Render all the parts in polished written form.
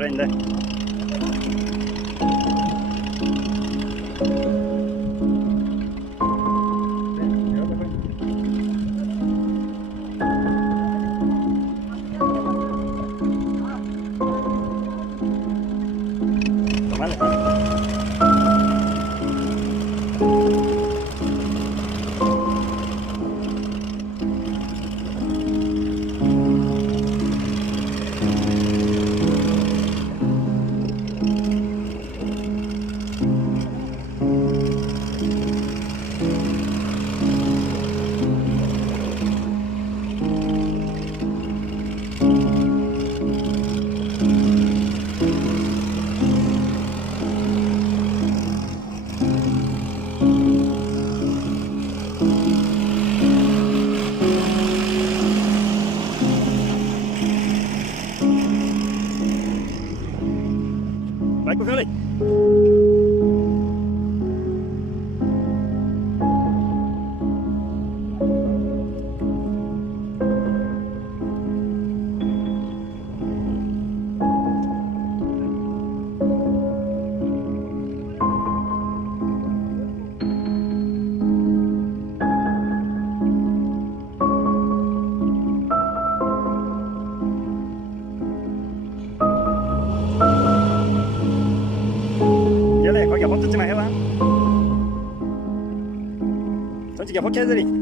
Prende. Vai com o ali. Qualche volta ti mai va? Sono ti chiamo chiedere lì.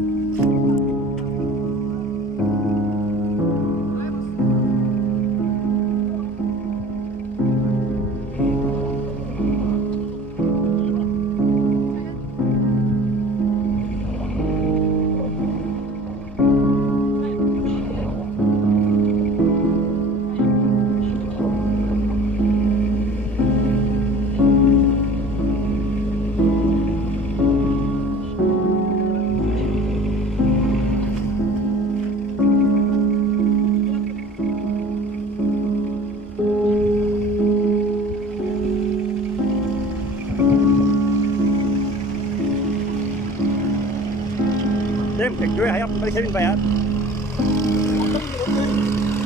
Đêm kịch đuôi hay không? Mấy cái bên về hết.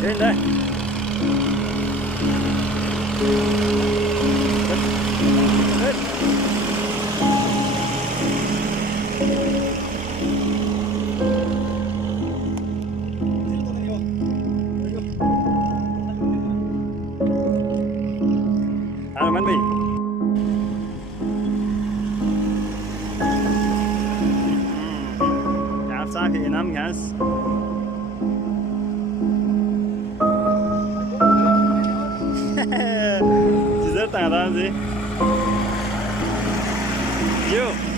Lên đây. Ăn bánh mì. Sache inam guys. Güzel tane daha. Yo.